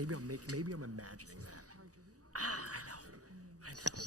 Maybe I'm imagining that. I know.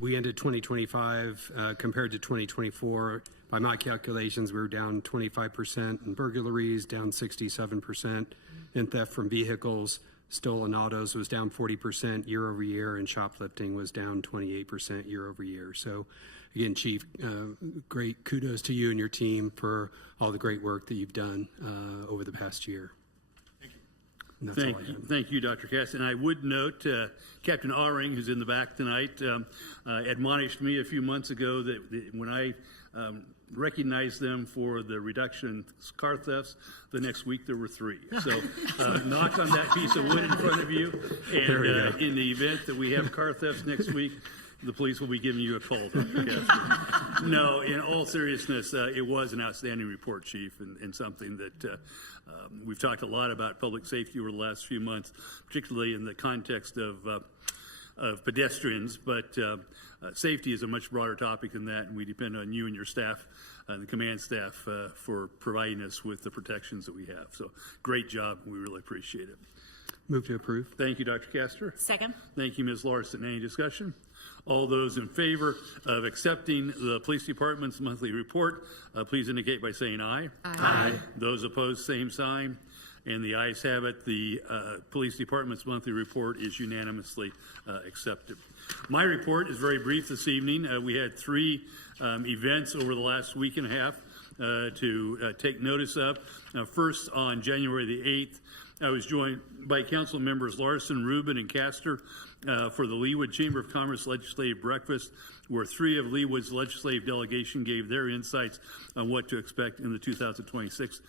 We ended 2025 compared to 2024. By my calculations, we were down 25% in burglaries, down 67% in theft from vehicles. Stolen autos was down 40% year over year, and shoplifting was down 28% year over year. So again, Chief, great kudos to you and your team for all the great work that you've done over the past year. Thank you, Dr. Cass. And I would note Captain Ahring, who's in the back tonight, admonished me a few months ago that when I recognized them for the reduction in car thefts, the next week there were 3. So knock on that piece of wood in front of you. And in the event that we have car thefts next week, the police will be giving you a call, Dr. Cass. No, in all seriousness, it was an outstanding report, Chief, and something that we've talked a lot about public safety over the last few months, particularly in the context of pedestrians, but safety is a much broader topic than that, and we depend on you and your staff, the command staff, for providing us with the protections that we have. So great job. We really appreciate it. Move to approve. Thank you, Dr. Castor. Second. Thank you, Ms. Larson. Any discussion? All those in favor of accepting the police department's monthly report, please indicate by saying aye. Aye. Those opposed, same sign. And the ayes have it. The police department's monthly report is unanimously accepted. My report is very brief this evening. We had 3 events over the last week and a half to take notice of. First, on January the 8th, I was joined by council members Larson, Rubin, and Castor for the Leawood Chamber of Commerce Legislative Breakfast, where 3 of Leawood's legislative delegation gave their insights on what to expect in the 2026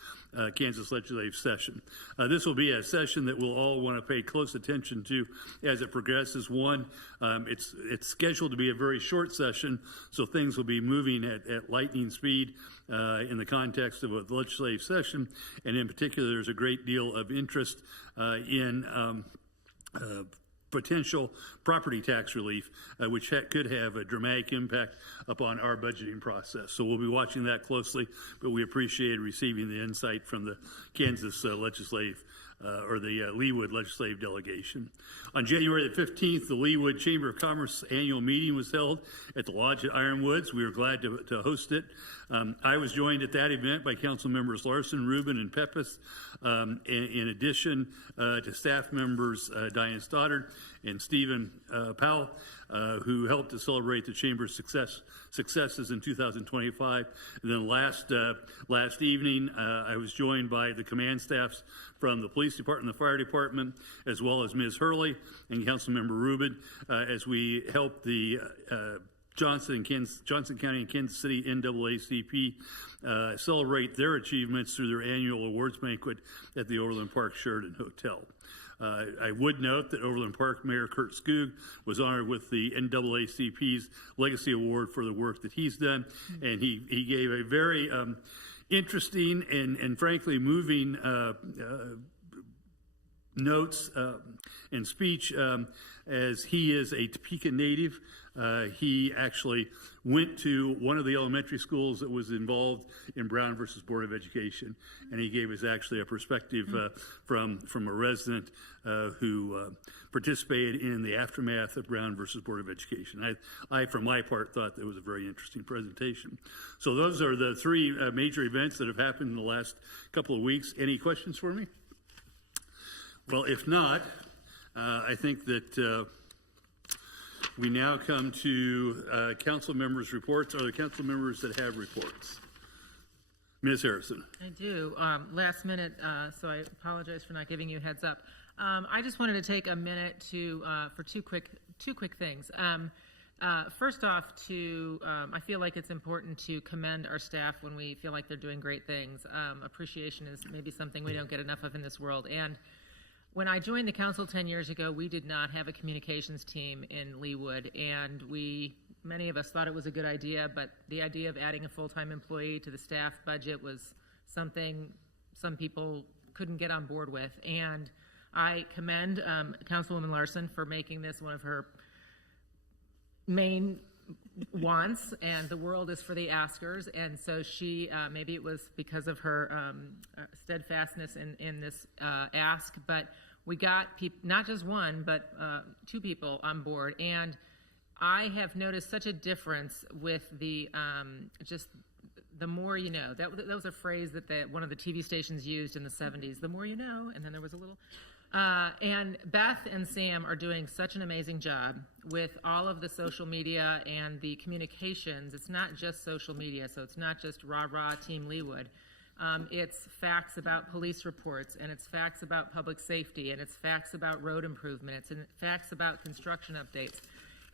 Kansas legislative session. This will be a session that we'll all want to pay close attention to as it progresses. One, it's scheduled to be a very short session, so things will be moving at lightning speed in the context of a legislative session, and in particular, there's a great deal of interest in potential property tax relief, which could have a dramatic impact upon our budgeting process. So we'll be watching that closely, but we appreciate receiving the insight from the Kansas legislative or the Leawood legislative delegation. On January the 15th, the Leawood Chamber of Commerce annual meeting was held at the Lodge at Ironwoods. We were glad to host it. I was joined at that event by council members Larson, Rubin, and Pepis, in addition to staff members Diane Stoddard and Stephen Powell, who helped to celebrate the Chamber's successes in 2025. And then last evening, I was joined by the command staffs from the police department, the fire department, as well as Ms. Hurley and Councilmember Rubin, as we helped the Johnson County and Kansas City NAACP celebrate their achievements through their annual awards banquet at the Overland Park Sheraton Hotel. I would note that Overland Park Mayor Kurt Skoog was honored with the NAACP's Legacy Award for the work that he's done, and he gave a very interesting and frankly moving notes and speech as he is a Topeka native. He actually went to one of the elementary schools that was involved in Brown versus Board of Education, and he gave us actually a perspective from a resident who participated in the aftermath of Brown versus Board of Education. I, for my part, thought that was a very interesting presentation. So those are the 3 major events that have happened in the last couple of weeks. Any questions for me? Well, if not, I think that we now come to council members' reports. Are there council members that have reports? Ms. Harrison. I do. Last minute, so I apologize for not giving you a heads up. I just wanted to take a minute for two quick things. First off, I feel like it's important to commend our staff when we feel like they're doing great things. Appreciation is maybe something we don't get enough of in this world. And when I joined the council 10 years ago, we did not have a communications team in Leawood, and many of us thought it was a good idea, but the idea of adding a full-time employee to the staff budget was something some people couldn't get on board with. And I commend Councilwoman Larson for making this one of her main wants, and the world is for the askers. And so she, maybe it was because of her steadfastness in this ask, but we got not just one, but 2 people on board. And I have noticed such a difference with the just the more you know. That was a phrase that one of the TV stations used in the 70s. The more you know, and then there was a little. And Beth and Sam are doing such an amazing job with all of the social media and the communications. It's not just social media, so it's not just rah-rah Team Leawood. It's facts about police reports, and it's facts about public safety, and it's facts about road improvement, it's facts about construction updates.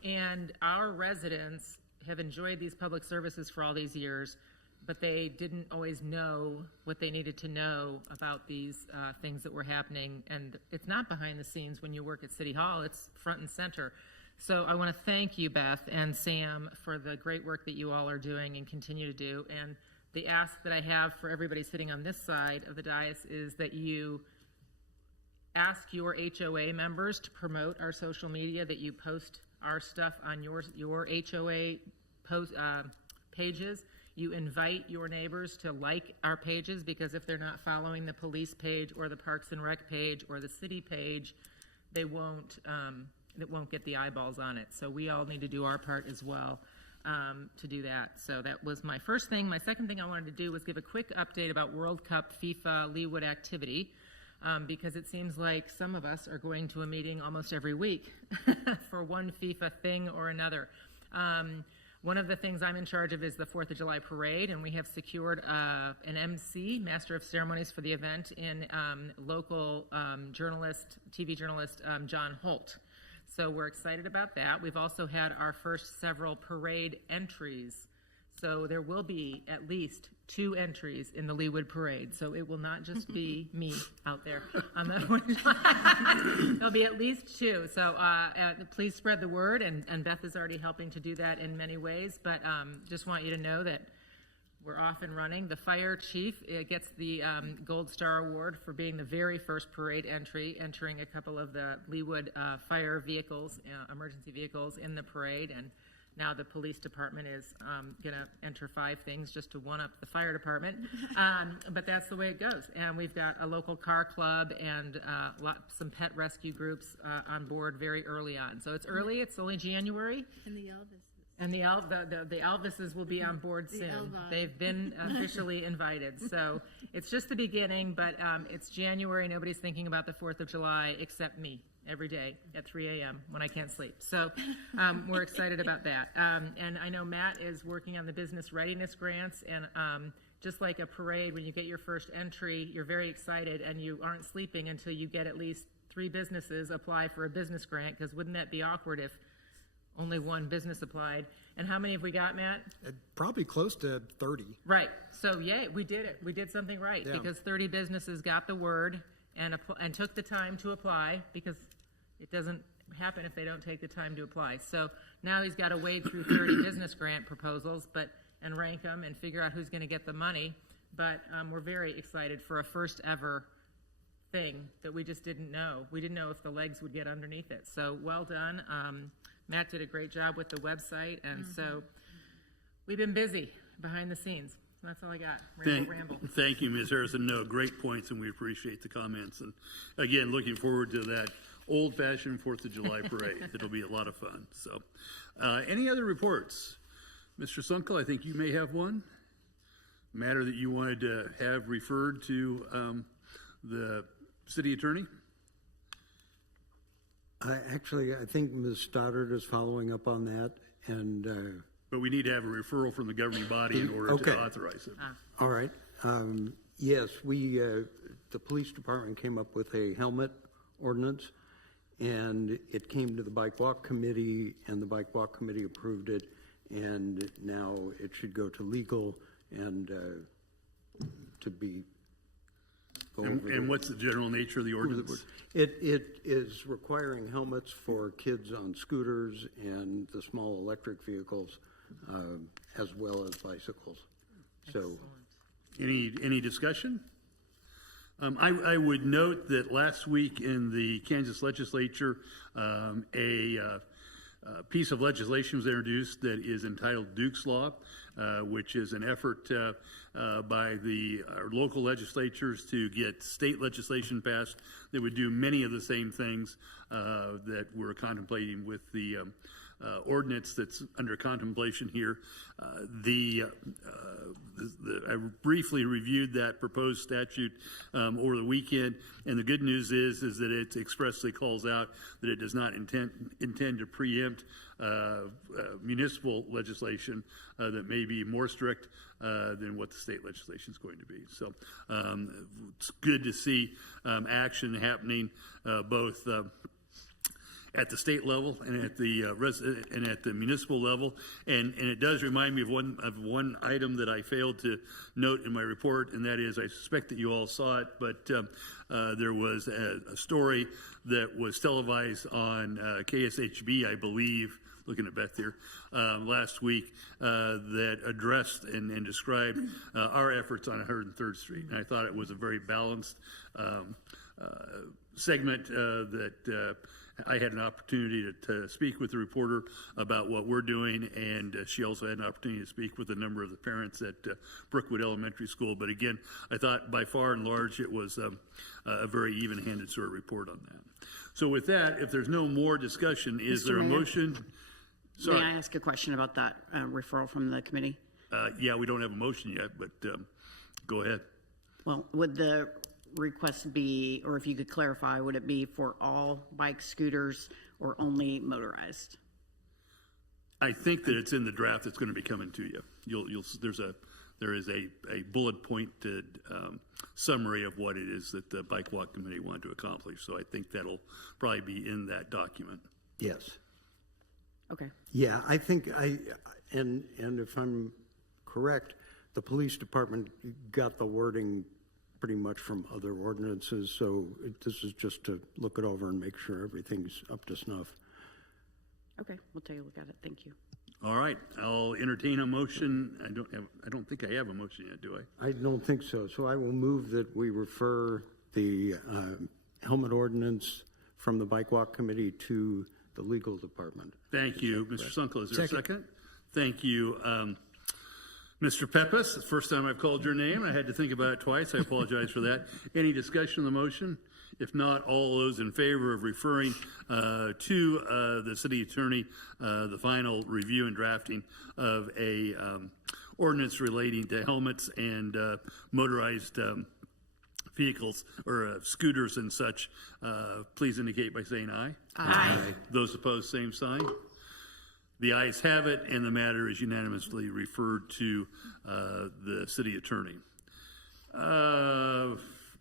And our residents have enjoyed these public services for all these years, but they didn't always know what they needed to know about these things that were happening. And it's not behind the scenes when you work at City Hall, it's front and center. So I want to thank you, Beth and Sam, for the great work that you all are doing and continue to do. And the ask that I have for everybody sitting on this side of the dais is that you ask your HOA members to promote our social media, that you post our stuff on your HOA pages. You invite your neighbors to like our pages, because if they're not following the police page or the Parks and Rec page or the city page, it won't get the eyeballs on it. So we all need to do our part as well to do that. So that was my first thing. My second thing I wanted to do was give a quick update about World Cup FIFA Leawood activity, because it seems like some of us are going to a meeting almost every week for one FIFA thing or another. One of the things I'm in charge of is the 4th of July parade, and we have secured an MC, Master of Ceremonies, for the event in local TV journalist John Holt. So we're excited about that. We've also had our first several parade entries. So there will be at least 2 entries in the Leawood Parade. So it will not just be me out there on the 4th of July. There'll be at least 2. So please spread the word, and Beth is already helping to do that in many ways. But just want you to know that we're off and running. The fire chief gets the Gold Star Award for being the very first parade entering a couple of the Leawood fire vehicles, emergency vehicles in the parade. And now the police department is going to enter 5 things just to one-up the fire department. But that's the way it goes. And we've got a local car club and some pet rescue groups on board very early on. So it's early. It's only January. And the Elvises. And the Elvises will be on board soon. They've been officially invited. So it's just the beginning, but it's January. Nobody's thinking about the 4th of July except me every day at 3 a.m. when I can't sleep. So we're excited about that. And I know Matt is working on the business readiness grants. And just like a parade, when you get your first entry, you're very excited, and you aren't sleeping until you get at least 3 businesses apply for a business grant, because wouldn't that be awkward if only 1 business applied? And how many have we got, Matt? Probably close to 30. Right. So, yay, we did it. We did something right, because 30 businesses got the word and took the time to apply, because it doesn't happen if they don't take the time to apply. So now he's got to wade through 30 business grant proposals and rank them and figure out who's going to get the money. But we're very excited for a first ever thing that we just didn't know. We didn't know if the legs would get underneath it. So well done. Matt did a great job with the website, and so we've been busy behind the scenes. That's all I got. Ramble. Thank you, Ms. Harrison. No, great points, and we appreciate the comments. And again, looking forward to that old-fashioned 4th of July parade. It'll be a lot of fun. So, any other reports? Mr. Sunkel, I think you may have one matter that you wanted to have referred to the city attorney. I think Ms. Stoddard is following up on that, and But we need to have a referral from the governing body in order to authorize it. all right. Yes, the police department came up with a helmet ordinance, and it came to the Bike Walk Committee, and the Bike Walk Committee approved it, and now it should go to legal and to be. And what's the general nature of the ordinance? It is requiring helmets for kids on scooters and the small electric vehicles, as well as bicycles. So, Any discussion? I would note that last week in the Kansas legislature, a piece of legislation was introduced that is entitled Duke's Law, which is an effort by our local legislatures to get state legislation passed that would do many of the same things that we're contemplating with the ordinance that's under contemplation here. I briefly reviewed that proposed statute over the weekend, and the good news is that it expressly calls out that it does not intend to preempt municipal legislation that may be more strict than what the state legislation is going to be. So it's good to see action happening both at the state level and at the municipal level, and it does remind me of one item that I failed to note in my report, and that is, I suspect that you all saw it, but there was a story that was televised on KSHB, I believe, looking at Beth here, last week, that addressed and described our efforts on 103rd Street, and I thought it was a very balanced segment that I had an opportunity to speak with the reporter about what we're doing, and she also had an opportunity to speak with a number of the parents at Brookwood Elementary School. But again, I thought by far and large it was a very even-handed sort of report on that. So with that, if there's no more discussion, is there a motion? Sorry. May I ask a question about that referral from the committee? Yeah, we don't have a motion yet, but go ahead. Well, would the request be, or if you could clarify, would it be for all bikes, scooters, or only motorized? I think that it's in the draft that's going to be coming to you. There is a bullet pointed summary of what it is that the Bike Walk Committee wanted to accomplish. So I think that'll probably be in that document. Yes. Okay. Yeah, I think and if I'm correct, the police department got the wording pretty much from other ordinances, so this is just to look it over and make sure everything's up to snuff. Okay, we'll take a look at it. Thank you. All right, I'll entertain a motion. I don't think I have a motion yet, do I? I don't think so. So I will move that we refer the helmet ordinance from the Bike Walk Committee to the legal department. Thank you, Mr. Sunkel. Is there a second? Thank you. Mr. Pepis, the first time I've called your name. I had to think about it twice. I apologize for that. Any discussion on the motion? If not, all those in favor of referring to the city attorney the final review and drafting of a ordinance relating to helmets and motorized vehicles or scooters and such, please indicate by saying aye. Aye. Those opposed, same sign. The ayes have it, and the matter is unanimously referred to the city attorney.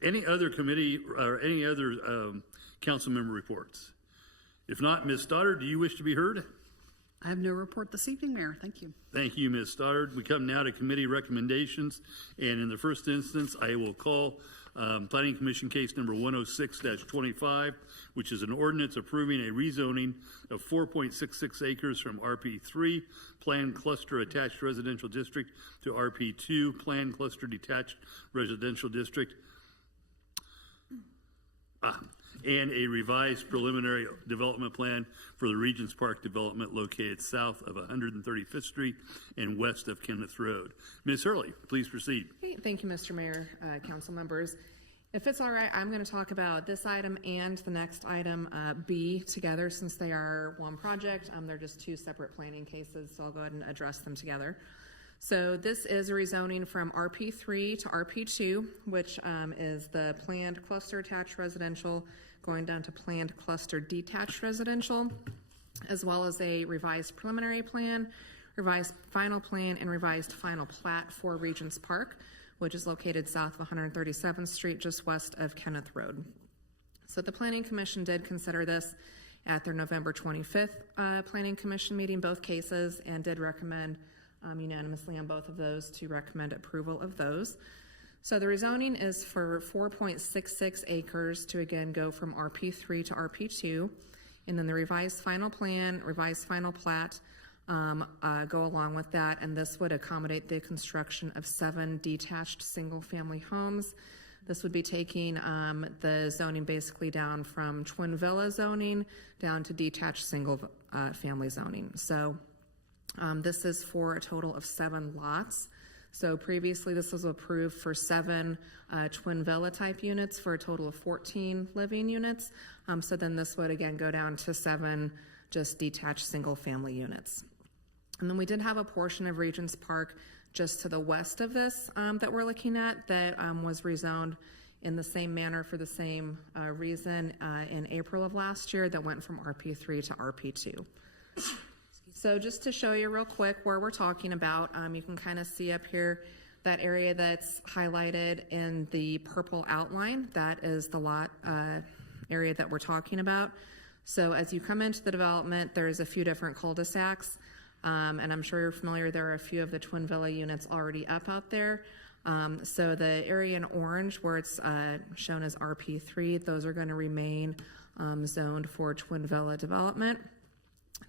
Any other committee or any other council member reports? If not, Ms. Stoddard, do you wish to be heard? I have no report this evening, Mayor. Thank you. Thank you, Ms. Stoddard. We come now to committee recommendations, and in the first instance, I will call Planning Commission case number 106-25, which is an ordinance approving a rezoning of 4.66 acres from RP3 Planned Cluster Attached Residential District to RP2 Planned Cluster Detached Residential District, and a revised preliminary development plan for the Regents Park development located south of 135th Street and west of Kenneth Road. Ms. Hurley, please proceed. Thank you, Mr. Mayor, council members. If it's all right, I'm going to talk about this item and the next item B together, since they are one project. They're just two separate planning cases, so I'll go ahead and address them together. So this is a rezoning from RP3 to RP2, which is the planned cluster attached residential going down to planned cluster detached residential, as well as a revised preliminary plan, revised final plan, and revised final plat for Regents Park, which is located south of 137th Street, just west of Kenneth Road. So the Planning Commission did consider this at their November 25th Planning Commission meeting, both cases, and did recommend unanimously on both of those to recommend approval of those. So the rezoning is for 4.66 acres to again go from RP3 to RP2, and then the revised final plan, revised final plat go along with that, and this would accommodate the construction of 7 detached single-family homes. This would be taking the zoning basically down from twin villa zoning down to detached single family zoning. So this is for a total of 7 lots. So previously this was approved for 7 twin villa type units for a total of 14 living units. So then this would again go down to 7 just detached single-family units. And then we did have a portion of Regents Park just to the west of this that we're looking at that was rezoned in the same manner for the same reason in April of last year, that went from RP3 to RP2. So just to show you real quick where we're talking about, you can kind of see up here that area that's highlighted in the purple outline. That is the lot area that we're talking about. So as you come into the development, there's a few different cul-de-sacs, and I'm sure you're familiar, there are a few of the twin villa units already up out there. So the area in orange where it's shown as RP3, those are going to remain zoned for twin villa development.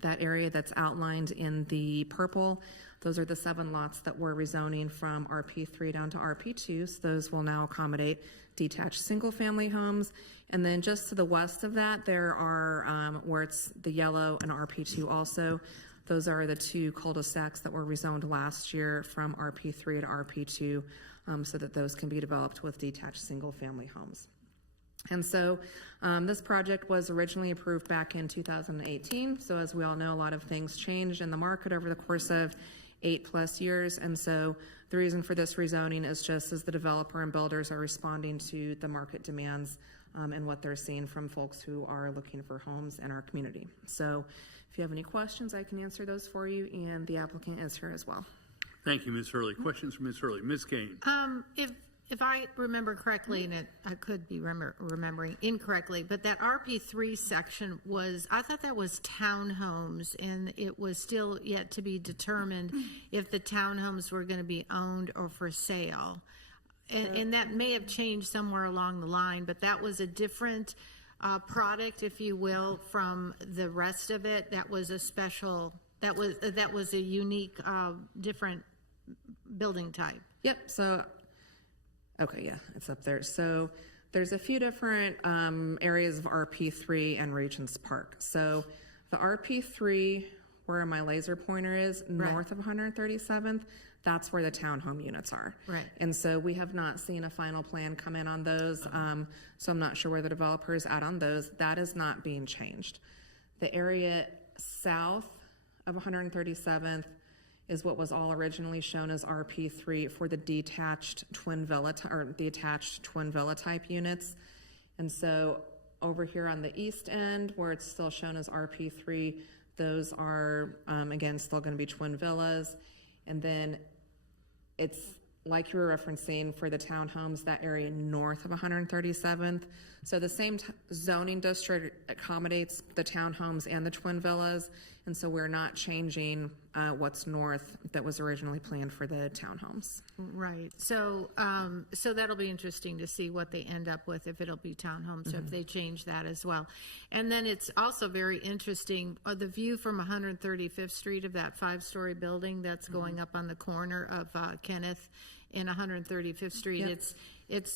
That area that's outlined in the purple, those are the 7 lots that we're rezoning from RP3 down to RP2. So those will now accommodate detached single-family homes. And then just to the west of that, there are, where it's the yellow and RP2 also, those are the 2 cul-de-sacs that were rezoned last year from RP3 to RP2, so that those can be developed with detached single-family homes. And so this project was originally approved back in 2018. So as we all know, a lot of things changed in the market over the course of 8+ years. And so the reason for this rezoning is just as the developer and builders are responding to the market demands and what they're seeing from folks who are looking for homes in our community. So if you have any questions, I can answer those for you, and the applicant is here as well. Thank you, Ms. Hurley. Questions from Ms. Hurley. Ms. Kane. If I remember correctly, and I could be remembering incorrectly, but that RP3 section was, I thought that was townhomes, and it was still yet to be determined if the townhomes were going to be owned or for sale. And that may have changed somewhere along the line, but that was a different product, if you will, from the rest of it. That was a special, that was a unique, different building type. Yep. So okay, yeah, it's up there. So there's a few different areas of RP3 and Regents Park. So the RP3, where my laser pointer is, north of 137th, that's where the townhome units are. Right. And so we have not seen a final plan come in on those. So I'm not sure where the developer is at on those. That is not being changed. The area south of 137th is what was all originally shown as RP3 for the detached twin villa or the attached twin villa type units. And so over here on the east end, where it's still shown as RP3, those are again still going to be twin villas. And then it's like you were referencing for the townhomes, that area north of 137th. So the same zoning district accommodates the townhomes and the twin villas, and so we're not changing what's north that was originally planned for the townhomes. Right. So so that'll be interesting to see what they end up with, if it'll be townhomes or if they change that as well. And then it's also very interesting, the view from 135th Street of that 5-story building that's going up on the corner of Kenneth in 135th Street. Yep. It's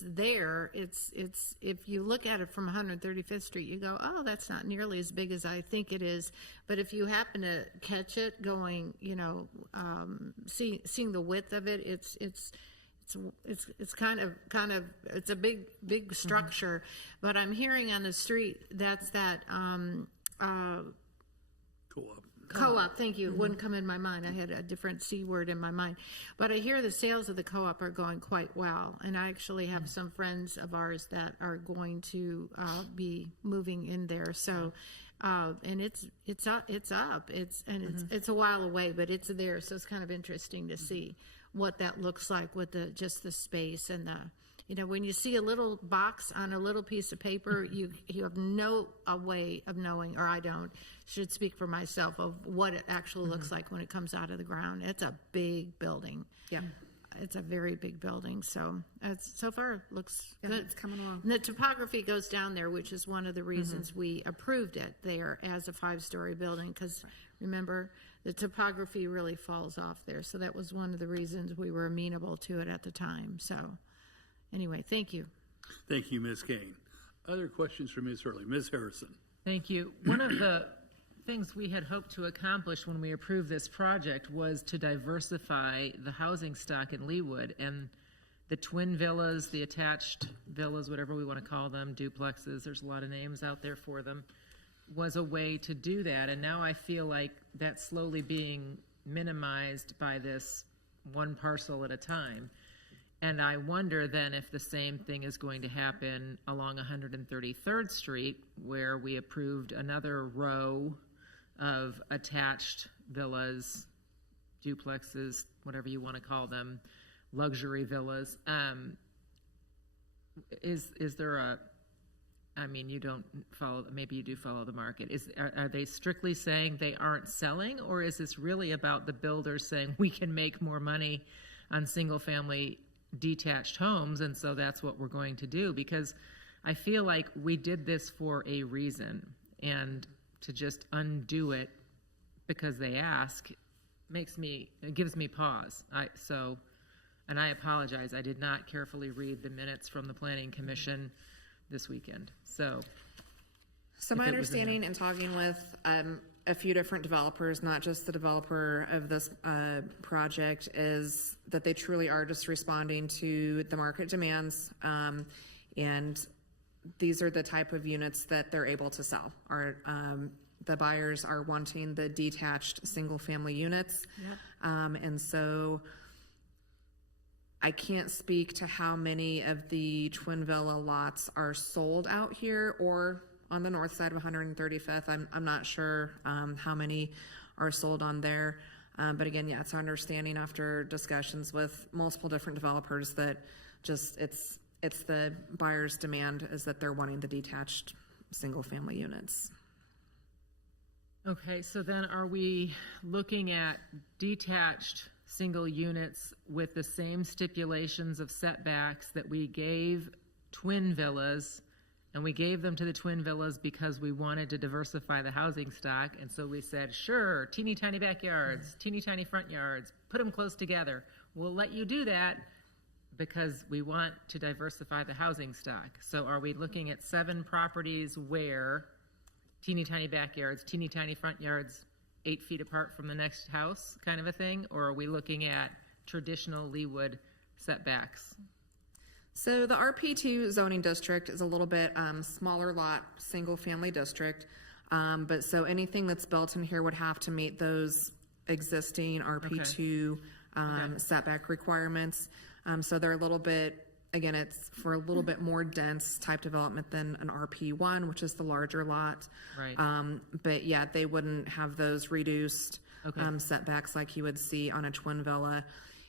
there. It's if you look at it from 135th Street, you go, oh, that's not nearly as big as I think it is. But if you happen to catch it going, seeing the width of it, it's kind of it's a big structure. But I'm hearing on the street that's that Co-op, thank you. It wouldn't come in my mind. I had a different C word in my mind. But I hear the sales of the co-op are going quite well. And I actually have some friends of ours that are going to be moving in there. So, and it's up. It's a while away, but it's there. So it's kind of interesting to see what that looks like with just the space and the. When you see a little box on a little piece of paper, you have no way of knowing, or I should speak for myself, of what it actually looks like when it comes out of the ground. It's a big building. Yeah. It's a very big building. So so far it looks good. It's coming along. And the topography goes down there, which is one of the reasons we approved it there as a 5-story building, because remember, the topography really falls off there. So that was one of the reasons we were amenable to it at the time. So anyway, thank you. Thank you, Ms. Kane. Other questions for Ms. Hurley? Ms. Harrison. Thank you. One of the things we had hoped to accomplish when we approved this project was to diversify the housing stock in Leawood, and the twin villas, the attached villas, whatever we want to call them, duplexes, there's a lot of names out there for them. was a way to do that, and now I feel like that's slowly being minimized by this one parcel at a time. And I wonder then if the same thing is going to happen along 133rd Street, where we approved another row of attached villas, duplexes, whatever you want to call them, luxury villas. Is there a, I mean, you don't follow, maybe you do follow the market. Are they strictly saying they aren't selling, or is this really about the builders saying we can make more money on single-family detached homes, and so that's what we're going to do? Because I feel like we did this for a reason, and to just undo it because they ask it gives me pause. And I apologize, I did not carefully read the minutes from the Planning Commission this weekend. So my understanding in talking with a few different developers, not just the developer of this project, is that they truly are just responding to the market demands, and these are the type of units that they're able to sell. The buyers are wanting the detached single-family units. Yep. And so I can't speak to how many of the twin villa lots are sold out here or on the north side of 135th. I'm not sure how many are sold on there. But again, yeah, it's our understanding after discussions with multiple different developers that just it's the buyer's demand is that they're wanting the detached single-family units. Okay, so then are we looking at detached single units with the same stipulations of setbacks that we gave twin villas, and we gave them to the twin villas because we wanted to diversify the housing stock, and so we said, sure, teeny tiny backyards, teeny tiny front yards, put them close together. We'll let you do that because we want to diversify the housing stock. So are we looking at 7 properties where teeny tiny backyards, teeny tiny front yards, 8 feet apart from the next house kind of a thing? Or are we looking at traditional Leawood setbacks? So the RP2 zoning district is a little bit smaller lot, single family district. But so anything that's built in here would have to meet those existing RP2 setback requirements. So they're a little bit, again, it's for a little bit more dense type development than an RP1, which is the larger lot. Right. But yeah, they wouldn't have those reduced setbacks like you would see on a twin villa.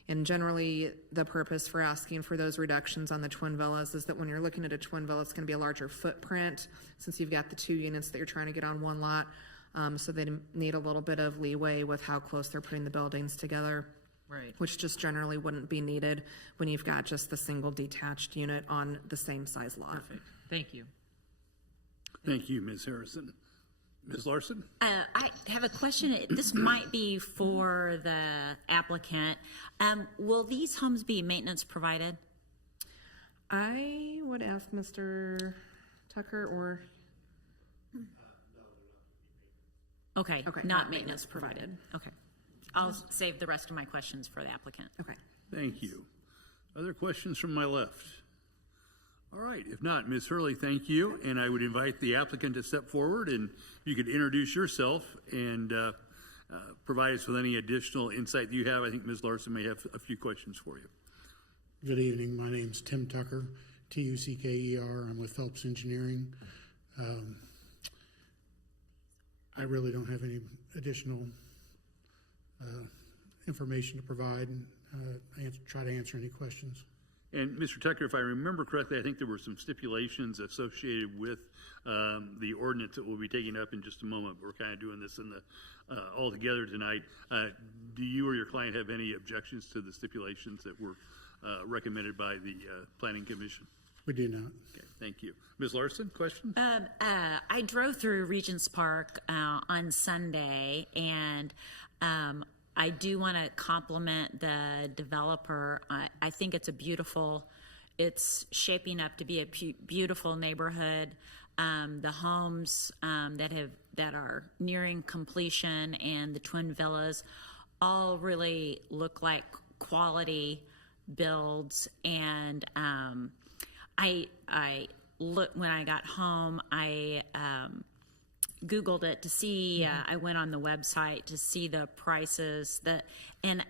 And generally, the purpose for asking for those reductions on the twin villas is that when you're looking at a twin villa, it's going to be a larger footprint since you've got the 2 units that you're trying to get on one lot. So they need a little bit of leeway with how close they're putting the buildings together. Right. Which just generally wouldn't be needed when you've got just the single detached unit on the same size lot. Perfect. Thank you. Thank you, Ms. Harrison. Ms. Larson? I have a question. This might be for the applicant. Will these homes be maintenance provided? I would ask Mr. Tucker or... Okay, Okay, not maintenance provided. Okay. I'll save the rest of my questions for the applicant. Okay. Thank you. Other questions from my left? All right, if not, Ms. Hurley, thank you. And I would invite the applicant to step forward and you could introduce yourself and provide us with any additional insight that you have. I think Ms. Larson may have a few questions for you. Good evening. My name's Tim Tucker, Tucker. I'm with Phelps Engineering. I really don't have any additional information to provide and try to answer any questions. And Mr. Tucker, if I remember correctly, I think there were some stipulations associated with the ordinance that we'll be taking up in just a moment. We're kind of doing this in the all together tonight. Do you or your client have any objections to the stipulations that were recommended by the Planning Commission? We do not. Okay, thank you. Ms. Larson, question? I drove through Regents Park on Sunday, and I do want to compliment the developer. I think it's it's shaping up to be a beautiful neighborhood. The homes that are nearing completion and the twin villas all really look like quality builds. And I look when I got home, Googled it to see, I went on the website to see the prices and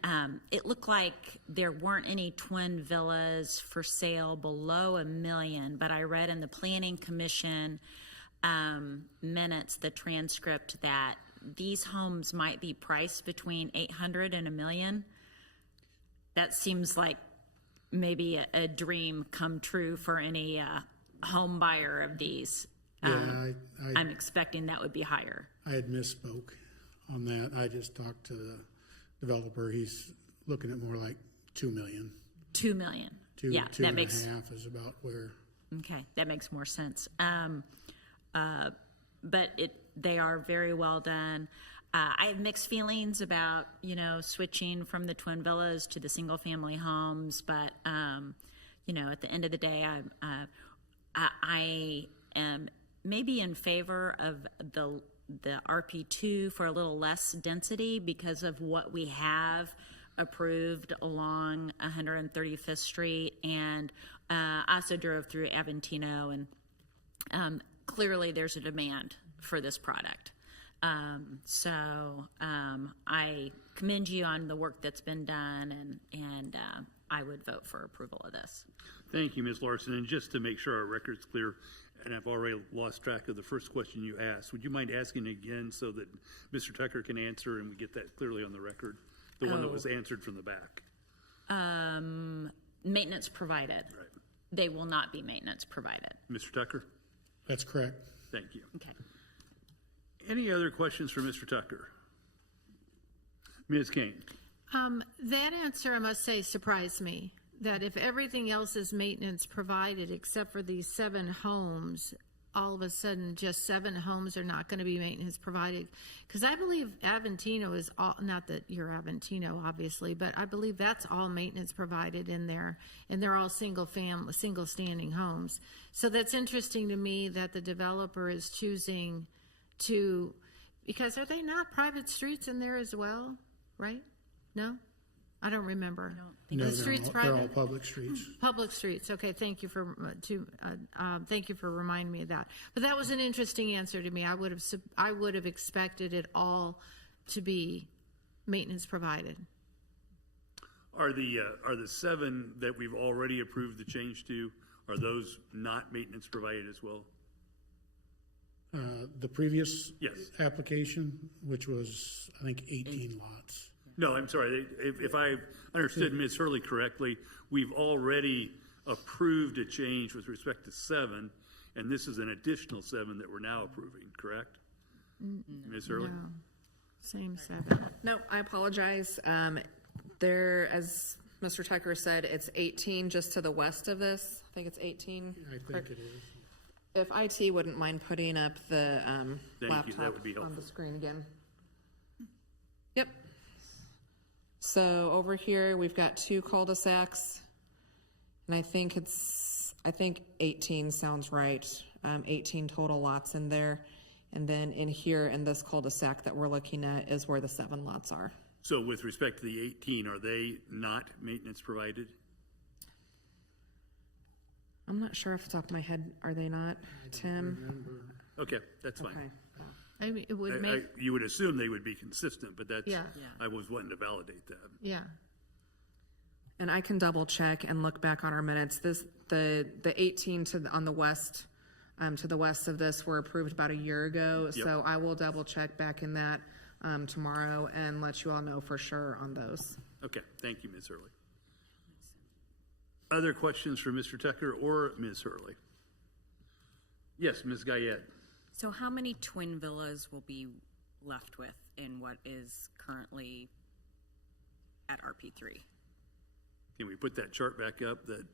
it looked like there weren't any twin villas for sale below $1 million, but I read in the Planning Commission minutes, the transcript, that these homes might be priced between $800,000 and $1 million. That seems like maybe a dream come true for any home buyer of these. I'm expecting that would be higher. I had misspoke on that. I just talked to the developer. He's looking at more like 2 million. 2 million. Yeah, two that and makes. a half is about where. Okay, that makes more sense. But they are very well done. I have mixed feelings about, switching from the twin villas to the single family homes, but, at the end of the day, I am maybe in favor of the RP2 for a little less density because of what we have approved along 135th Street, and I also drove through Aventino, and clearly there's a demand for this product. So I commend you on the work that's been done, and I would vote for approval of this. Thank you, Ms. Larson. And just to make sure our record's clear, and I've already lost track of the first question you asked, would you mind asking again so that Mr. Tucker can answer and we get that clearly on the record? The one that was answered from the back. Maintenance provided. Right. They will not be maintenance provided. Mr. Tucker? That's correct. Thank you. Okay. Any other questions for Mr. Tucker? Ms. Kane? That answer, I must say, surprised me. That if everything else is maintenance provided except for these 7 homes, all of a sudden just 7 homes are not going to be maintenance provided. Because I believe Aventino is all, not that you're Aventino, obviously, but I believe that's all maintenance provided in there, and they're all single standing homes. So that's interesting to me that the developer is choosing to, because are they not private streets in there as well, right? No? I don't remember. No, The streets they're all private? public streets. Public streets. Okay, thank you for thank you for reminding me of that. But that was an interesting answer to me. I would have expected it all to be maintenance provided. Are the 7 that we've already approved the change to, are those not maintenance provided as well? The previous Yes. application, which was, I think, 18 lots. No, I'm sorry. If I understood Ms. Hurley correctly, we've already approved a change with respect to 7, and this is an additional 7 that we're now approving, correct? Ms. Hurley? No, same 7. No, I apologize. There, as Mr. Tucker said, it's 18 just to the west of this. I think it's 18. I think it is. If IT wouldn't mind putting up the Thank you. That laptop would be on the helpful. screen again. Yep. So over here, we've got 2 cul-de-sacs, and I think 18 sounds right. 18 total lots in there. And then in here, in this cul-de-sac that we're looking at, is where the 7 lots are. So with respect to the 18, are they not maintenance provided? I'm not sure off the top of my head, are they not, Tim? Okay, that's fine. Okay. I mean, it would make, You would assume they would be consistent, but that's, Yeah. I was wanting to validate that. yeah. And I can double check and look back on our minutes. The 18 on the west, to the west of this were approved about a year ago. Yep. So I will double check back in that tomorrow and let you all know for sure on those. Okay, thank you, Ms. Hurley. Other questions for Mr. Tucker or Ms. Hurley? Yes, Ms. Guyette. So how many twin villas will be left with in what is currently at RP3? Can we put that chart back up, that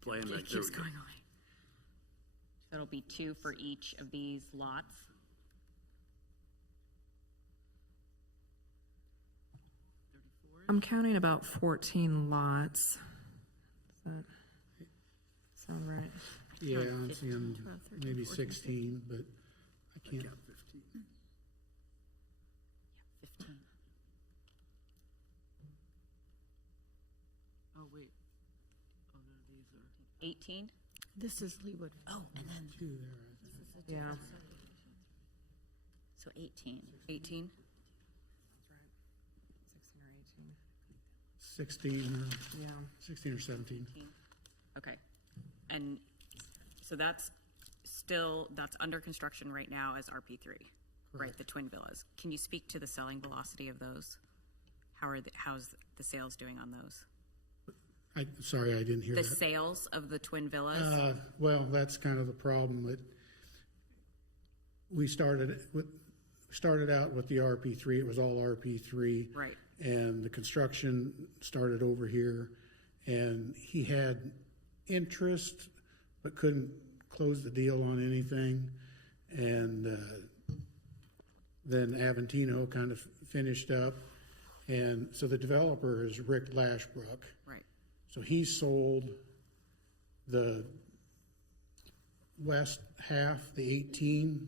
plan? It There keeps we go. going away. So it'll be 2 for each of these lots? I'm counting about 14 lots. Does that sound right? Yeah, I'm seeing maybe 16, but I can't. 15. Oh, wait. Oh, no, these are. 18? This is Leawood. Oh, and then Two there, I think. Yeah. So 18. 18? 16 or 18. 16 Yeah. 16 or 17. Okay. And so that's under construction right now as RP3, right? The twin villas. Can you speak to the selling velocity of those? How's the sales doing on those? Sorry, I didn't hear The that. sales of the twin villas? Well, that's kind of the problem. We started out with the RP3. It was all RP3. Right. And the construction started over here, and he had interest but couldn't close the deal on anything. And then Aventino kind of finished up, and so the developer is Rick Lashbrook. Right. So he sold the west half, the 18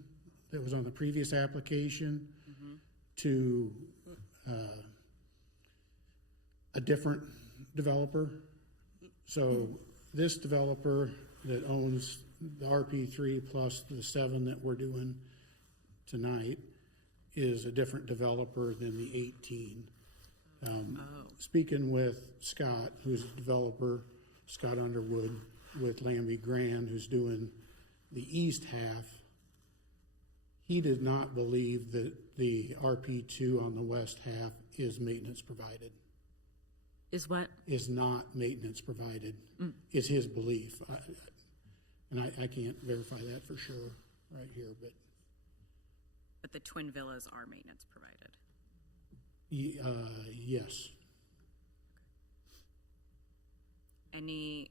that was on the previous application, to a different developer. So this developer that owns the RP3 plus the 7 that we're doing tonight is a different developer than the 18. Speaking with Scott, who's a developer, Scott Underwood with Lambie Grand, who's doing the east half, he did not believe that the RP2 on the west half is maintenance provided. Is what? Is not maintenance provided, is his belief. I can't verify that for sure right here, but But the twin villas are maintenance provided. yes. Any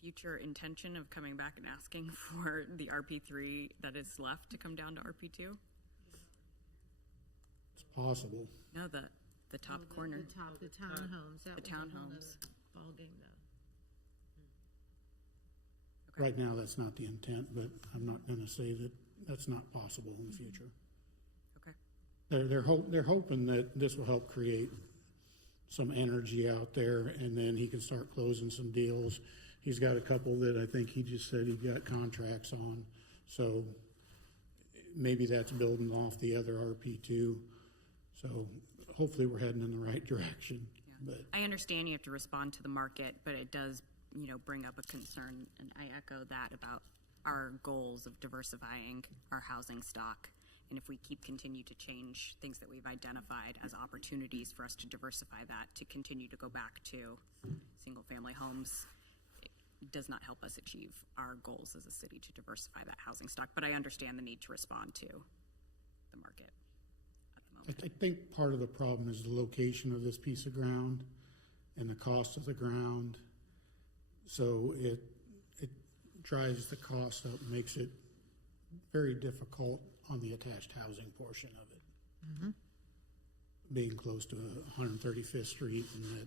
future intention of coming back and asking for the RP3 that is left to come down to RP2? It's possible. No, the top corner. The townhomes. That The was a whole townhomes. nother ballgame, though. Right now, that's not the intent, but I'm not going to say that that's not possible in the future. Okay. They're hoping that this will help create some energy out there, and then he can start closing some deals. He's got a couple that I think he just said he got contracts on, so maybe that's building off the other RP2. So hopefully we're heading in the right direction. Yeah. But I understand you have to respond to the market, but it does, bring up a concern, and I echo that about our goals of diversifying our housing stock. And if we continue to change things that we've identified as opportunities for us to diversify that, to continue to go back to single-family homes, it does not help us achieve our goals as a city to diversify that housing stock. But I understand the need to respond to the market at the moment. I think part of the problem is the location of this piece of ground and the cost of the ground. So it drives the cost up, makes it very difficult on the attached housing portion of it. Being close to 135th Street, and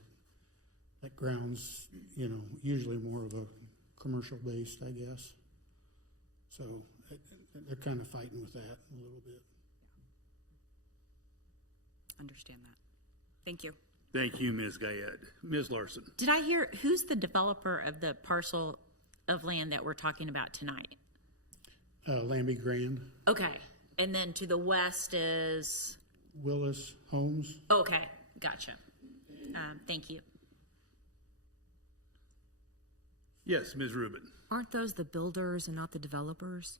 that ground's, usually more of a commercial based, I guess. So they're kind of fighting with that a little bit. Understand that. Thank you. Thank you, Ms. Gayed. Ms. Larson. Did I hear, who's the developer of the parcel of land that we're talking about tonight? Lambie Grand, Okay. And then to the west is, Willis Homes. okay, gotcha. Thank you. Yes, Ms. Rubin. Aren't those the builders and not the developers?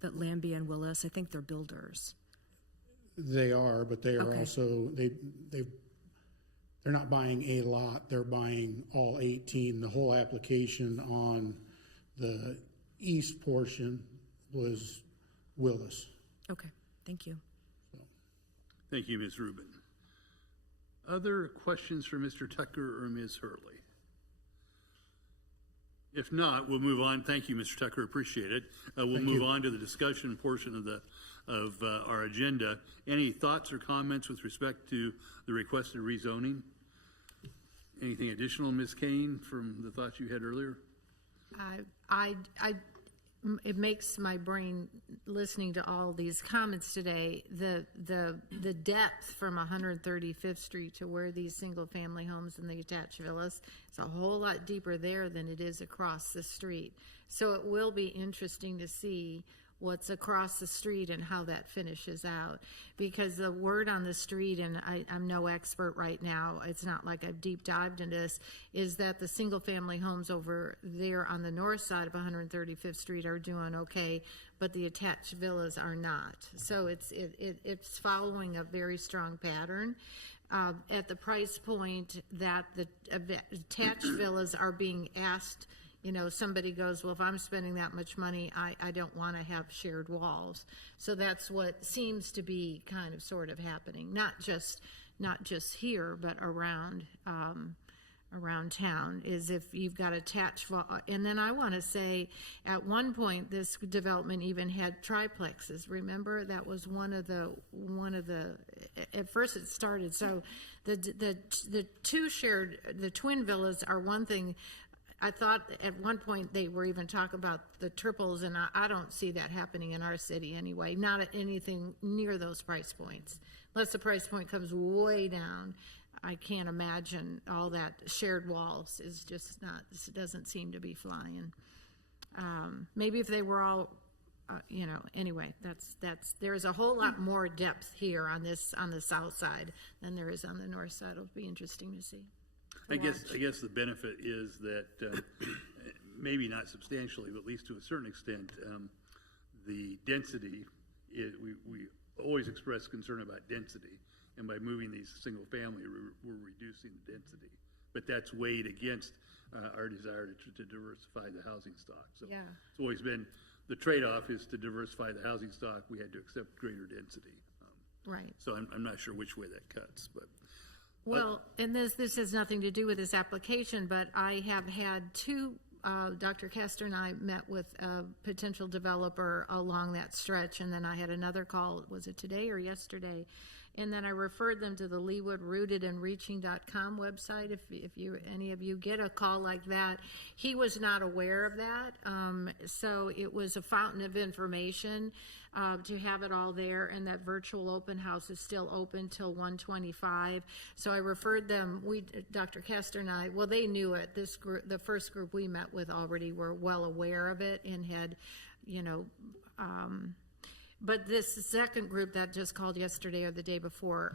That Lambie and Willis, I think they're builders. They are, but they are Okay. also, they're not buying a lot, they're buying all 18. The whole application on the east portion was Willis. Okay, thank you. Thank you, Ms. Rubin. Other questions for Mr. Tucker or Ms. Hurley? If not, we'll move on. Thank you, Mr. Tucker. Appreciate it. We'll move on to the discussion portion of our agenda. Any thoughts or comments with respect to the requested rezoning? Anything additional, Ms. Kane, from the thoughts you had earlier? It makes my brain, listening to all these comments today, the depth from 135th Street to where these single-family homes and the attached villas is a whole lot deeper there than it is across the street. So it will be interesting to see what's across the street and how that finishes out. Because the word on the street, and I'm no expert right now, it's not like I've deep dived into this, is that the single-family homes over there on the north side of 135th Street are doing okay, but the attached villas are not. So it's following a very strong pattern. At the price point that the attached villas are being asked, you know, somebody goes, well, if I'm spending that much money, I don't want to have shared walls. So that's what seems to be kind of sort of happening, not just here, but around town, is if you've got attached. And then I want to say, at one point, this development even had triplexes. Remember, that was one of the. At first, it started so the twin villas are one thing. I thought at one point they were even talking about the triples, and I don't see that happening in our city anyway, not at anything near those price points. Unless the price point comes way down, I can't imagine all that shared walls is just not, this doesn't seem to be flying. Maybe if they were all, anyway, there's a whole lot more depth here on the south side than there is on the north side. It'll be interesting to see. I guess the benefit is that maybe not substantially, but at least to a certain extent, the density we always express concern about density, and by moving these single family, we're reducing the density. But that's weighed against our desire to diversify the housing stock. So Yeah. it's always been the trade-off is to diversify the housing stock. We had to accept greater density. Right. So I'm not sure which way that cuts, but. Well, and this has nothing to do with this application, but I have had two, Dr. Castor and I met with a potential developer along that stretch, and then I had another call, was it today or yesterday? And then I referred them to the Leawood rootedandreaching.com website. If any of you get a call like that, he was not aware of that. So it was a fountain of information to have it all there, and that virtual open house is still open till 1:25. So I referred them. Dr. Castor and I, well, they knew it. This group, the first group we met with, already were well aware of it and had, but this second group that just called yesterday or the day before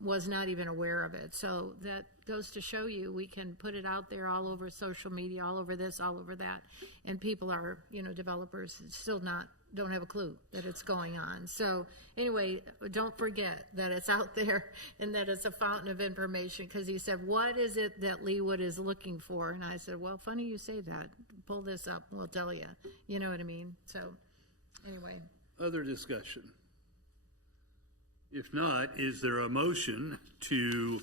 was not even aware of it. So that goes to show you we can put it out there all over social media, all over this, all over that, and people are, developers still don't have a clue that it's going on. So anyway, don't forget that it's out there and that it's a fountain of information, because he said, what is it that Leawood is looking for? And I said, well, funny you say that. Pull this up and we'll tell you. You know what I mean? So anyway. Other discussion? If not, is there a motion to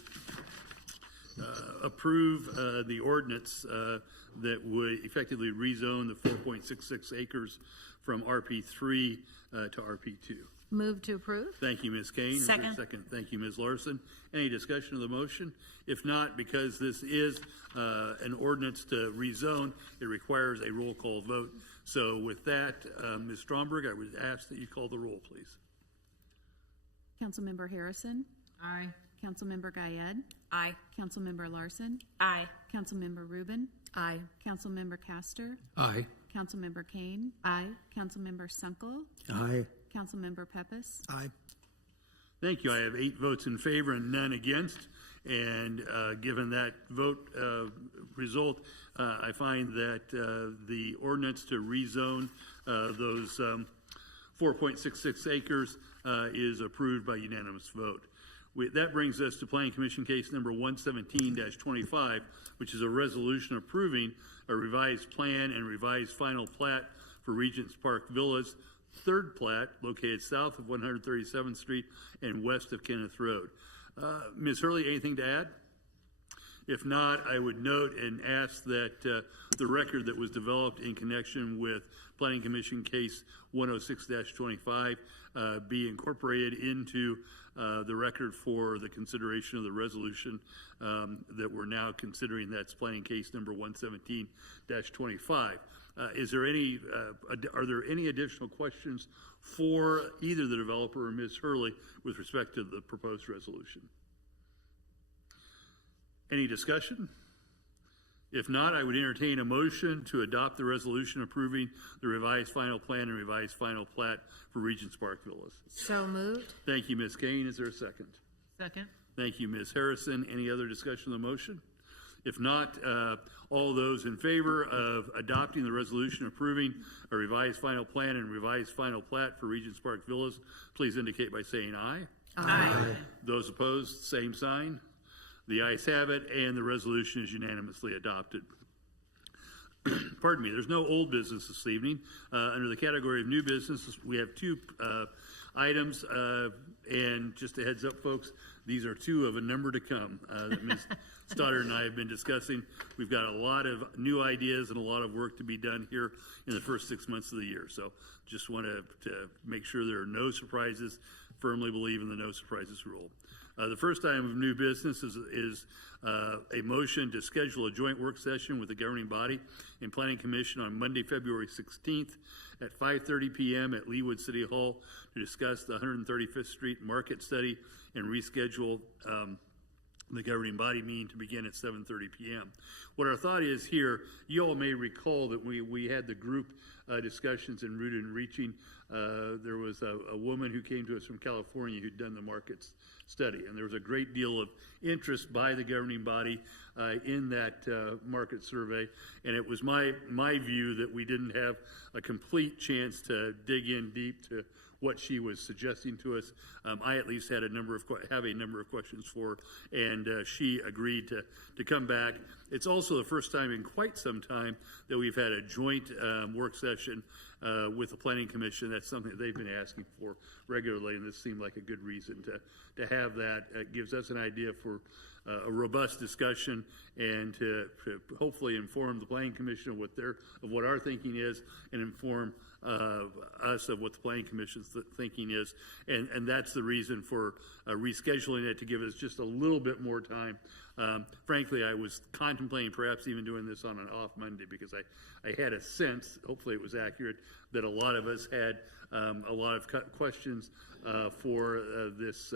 approve the ordinance that would effectively rezone the 4.66 acres from RP3 to RP2? Move to approve. Thank you, Ms. Kane. Is there a Second. second? Thank you, Ms. Larson. Any discussion of the motion? If not, because this is an ordinance to rezone, it requires a roll call vote. So with that, Ms. Stromberg, I would ask that you call the roll, please. Councilmember Harrison? Aye. Councilmember Guyed? Aye. Councilmember Larson? Aye. Councilmember Rubin? Aye. Councilmember Castor? Aye. Councilmember Kane? Aye. Councilmember Sunkel? Aye. Councilmember Pepis? Aye. Thank you. I have 8 votes in favor and none against. And given that vote result, I find that the ordinance to rezone those 4.66 acres is approved by unanimous vote. That brings us to Planning Commission case number 117-25, which is a resolution approving a revised plan and revised final plat for Regents Park Villas, third plat located south of 137th Street and west of Kenneth Road. Ms. Hurley, anything to add? If not, I would note and ask that the record that was developed in connection with Planning Commission case 106-25 be incorporated into the record for the consideration of the resolution that we're now considering. That's planning case number 117-25. Are there any additional questions for either the developer or Ms. Hurley with respect to the proposed resolution? Any discussion? If not, I would entertain a motion to adopt the resolution approving the revised final plan and revised final plat for Regents Park Villas. So moved. Thank you, Ms. Kane. Is there a second? Second. Thank you, Ms. Harrison. Any other discussion of the motion? If not, all those in favor of adopting the resolution approving a revised final plan and revised final plat for Regents Park Villas, please indicate by saying aye. Aye. Those opposed, same sign. The ayes have it, and the resolution is unanimously adopted. Pardon me, there's no old business this evening. Under the category of new business, we have two items, and just a heads up, folks, these are two of a number to come that Ms. Stoddard and I have been discussing. We've got a lot of new ideas and a lot of work to be done here in the first 6 months of the year. So just want to make sure there are no surprises. Firmly believe in the no surprises rule. The first item of new business is a motion to schedule a joint work session with the governing body and planning commission on Monday, February 16th at 5:30 p.m. at Leawood City Hall to discuss the 135th Street market study and reschedule the governing body meeting to begin at 7:30 p.m. What our thought is here, you all may recall that we had the group discussions in Rooted and Reaching. There was a woman who came to us from California who'd done the markets study, and there was a great deal of interest by the governing body in that market survey, and it was my view that we didn't have a complete chance to dig in deep to what she was suggesting to us. I at least had a number of questions for her, and she agreed to come back. It's also the first time in quite some time that we've had a joint work session with the Planning Commission. That's something that they've been asking for regularly, and this seemed like a good reason to have that. It gives us an idea for a robust discussion and to hopefully inform the Planning Commission of what our thinking is, and inform us of what the Planning Commission's thinking is, and that's the reason for rescheduling it, to give us just a little bit more time. Frankly, I was contemplating perhaps even doing this on an off Monday, because I had a sense, hopefully it was accurate, that a lot of us had a lot of questions for this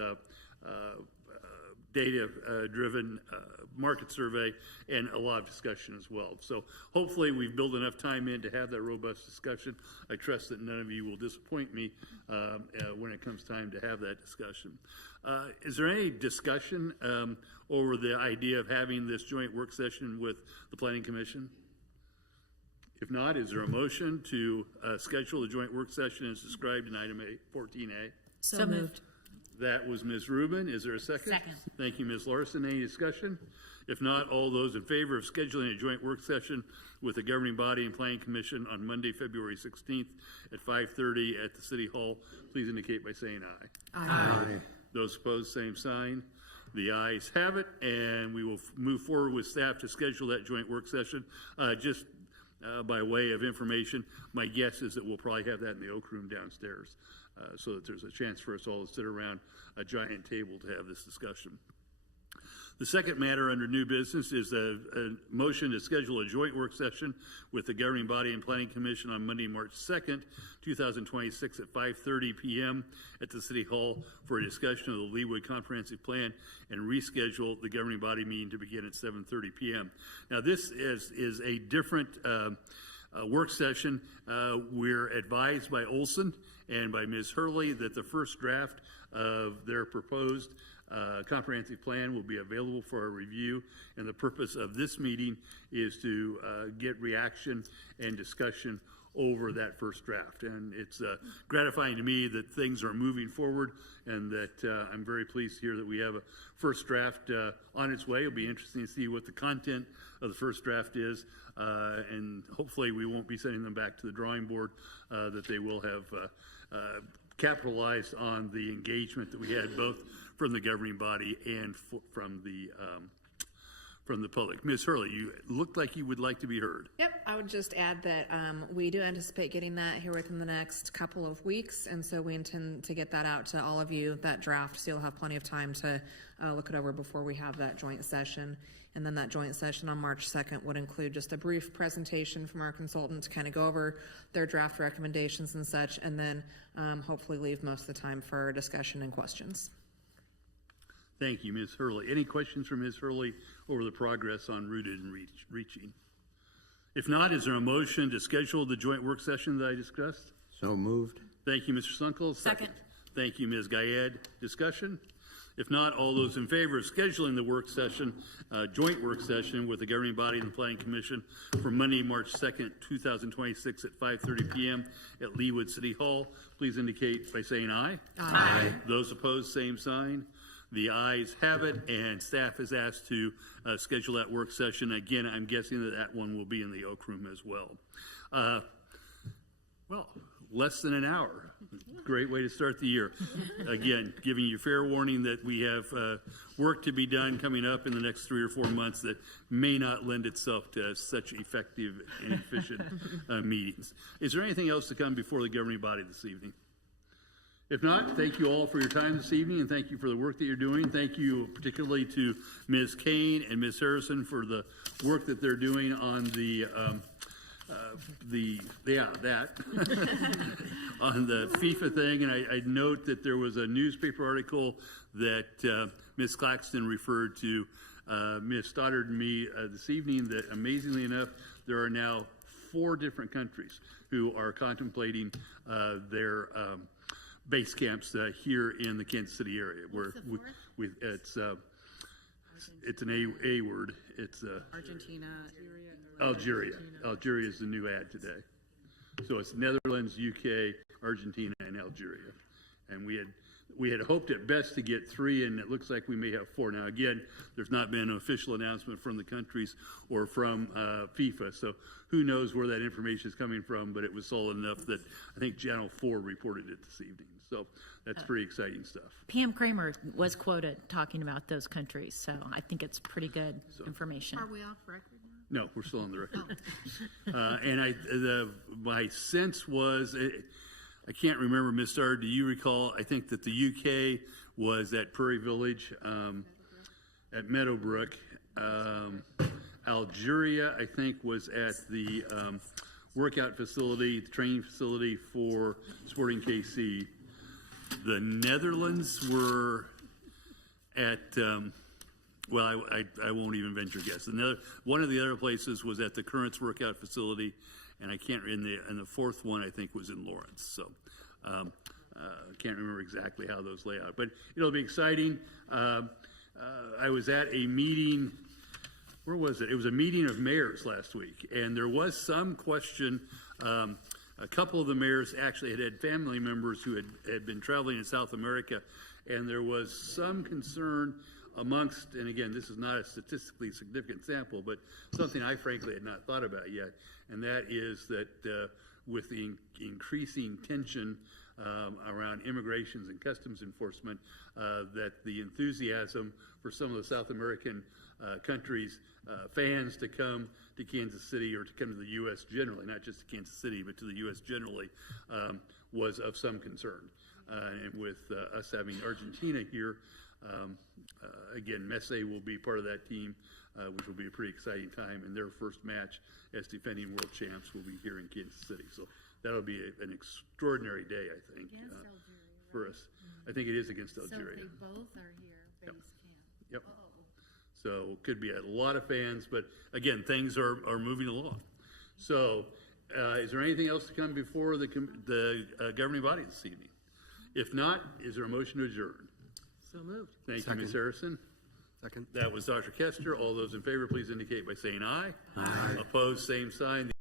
data-driven market survey, and a lot of discussion as well. So hopefully we've built enough time in to have that robust discussion. I trust that none of you will disappoint me when it comes time to have that discussion. Is there any discussion over the idea of having this joint work session with the Planning Commission? If not, is there a motion to schedule the joint work session as described in item 14A? So moved. That was Ms. Rubin. Is there a second? Second. Thank you, Ms. Larson. Any discussion? If not, all those in favor of scheduling a joint work session with the governing body and planning commission on Monday, February 16th at 5:30 at the City Hall, please indicate by saying aye. Aye. Those opposed, same sign. The ayes have it, and we will move forward with staff to schedule that joint work session. Just by way of information, my guess is that we'll probably have that in the Oak Room downstairs, so that there's a chance for us all to sit around a giant table to have this discussion. The second matter under new business is a motion to schedule a joint work session with the governing body and planning commission on Monday, March 2nd, 2026 at 5:30 p.m. at the City Hall for a discussion of the Leawood Comprehensive Plan, and reschedule the governing body meeting to begin at 7:30 p.m. Now, this is a different work session. We're advised by Olson and by Ms. Hurley that the first draft of their proposed comprehensive plan will be available for a review, and the purpose of this meeting is to get reaction and discussion over that first draft. And it's gratifying to me that things are moving forward, and that I'm very pleased to hear that we have a first draft on its way. It'll be interesting to see what the content of the first draft is, and hopefully we won't be sending them back to the drawing board, that they will have capitalized on the engagement that we had both from the governing body and from the public. Ms. Hurley, you looked like you would like to be heard. Yep, I would just add that we do anticipate getting that here within the next couple of weeks, and so we intend to get that out to all of you, that draft, so you'll have plenty of time to look it over before we have that joint session. And then that joint session on March 2nd would include just a brief presentation from our consultant to kind of go over their draft recommendations and such, and then hopefully leave most of the time for discussion and questions. Thank you, Ms. Hurley. Any questions from Ms. Hurley over the progress on Rooted and Reaching? If not, is there a motion to schedule the joint work session that I discussed? So moved. Thank you, Mr. Sunkel. Second. Thank you, Ms. Gayed. Discussion? If not, all those in favor of scheduling the work session, joint work session with the governing body and the planning commission for Monday, March 2nd, 2026 at 5:30 p.m. at Leawood City Hall, please indicate by saying aye. Aye. Those opposed, same sign. The ayes have it, and staff is asked to schedule that work session. Again, I'm guessing that that one will be in the Oak Room as well. Well, less than an hour. Great way to start the year. Again, giving you fair warning that we have work to be done coming up in the next 3 or 4 months that may not lend itself to such effective and efficient meetings. Is there anything else to come before the governing body this evening? If not, thank you all for your time this evening, and thank you for the work that you're doing. Thank you particularly to Ms. Kane and Ms. Harrison for the work that they're doing on on the FIFA thing. And I note that there was a newspaper article that Ms. Claxton referred to Ms. Stoddard and me this evening, that amazingly enough, there are now 4 different countries who are contemplating their base camps here in the Kansas City area. Where it's an A word. It's Argentina. Algeria. Algeria is the new ad today. So it's Netherlands, UK, Argentina, and Algeria. And we had hoped at best to get 3, and it looks like we may have 4. Now, again, there's not been an official announcement from the countries or from FIFA, so who knows where that information is coming from, but it was solid enough that I think Channel 4 reported it this evening. So that's pretty exciting stuff. P.M. Kramer was quoted talking about those countries, so I think it's pretty good information. Are we off record now? No, we're still on the record. And my sense was, I can't remember, Ms. Starr, do you recall? I think that the UK was at Prairie Village, at Meadowbrook. Algeria, I think, was at the workout facility, the training facility for Sporting KC. The Netherlands were at, well, I won't even venture a guess. One of the other places was at the Currents workout facility, and I can't. And the 4th one I think was in Lawrence. So I can't remember exactly how those lay out, but it'll be exciting. I was at a meeting. Where was it? It was a meeting of mayors last week, and there was some question. A couple of the mayors actually had family members who had been traveling in South America, and there was some concern amongst, and again, this is not a statistically significant sample, but something I frankly had not thought about yet, and that is that with the increasing tension around immigrations and customs enforcement, that the enthusiasm for some of the South American countries, fans to come to Kansas City or to come to the U.S. generally, not just to Kansas City, but to the U.S. generally, was of some concern. And with us having Argentina here, again, Messi will be part of that team, which will be a pretty exciting time. And their first match as defending world champs will be here in Kansas City. So that'll be an extraordinary day, I think, for us. I think it is against Algeria. So they both are here, base camp. Yep. So could be a lot of fans, but again, things are moving along. So is there anything else to come before the governing body this evening? If not, is there a motion to adjourn? So moved. Thank you, Ms. Harrison. Second. That was Dr. Kester. All those in favor, please indicate by saying aye. Aye. Opposed, same sign.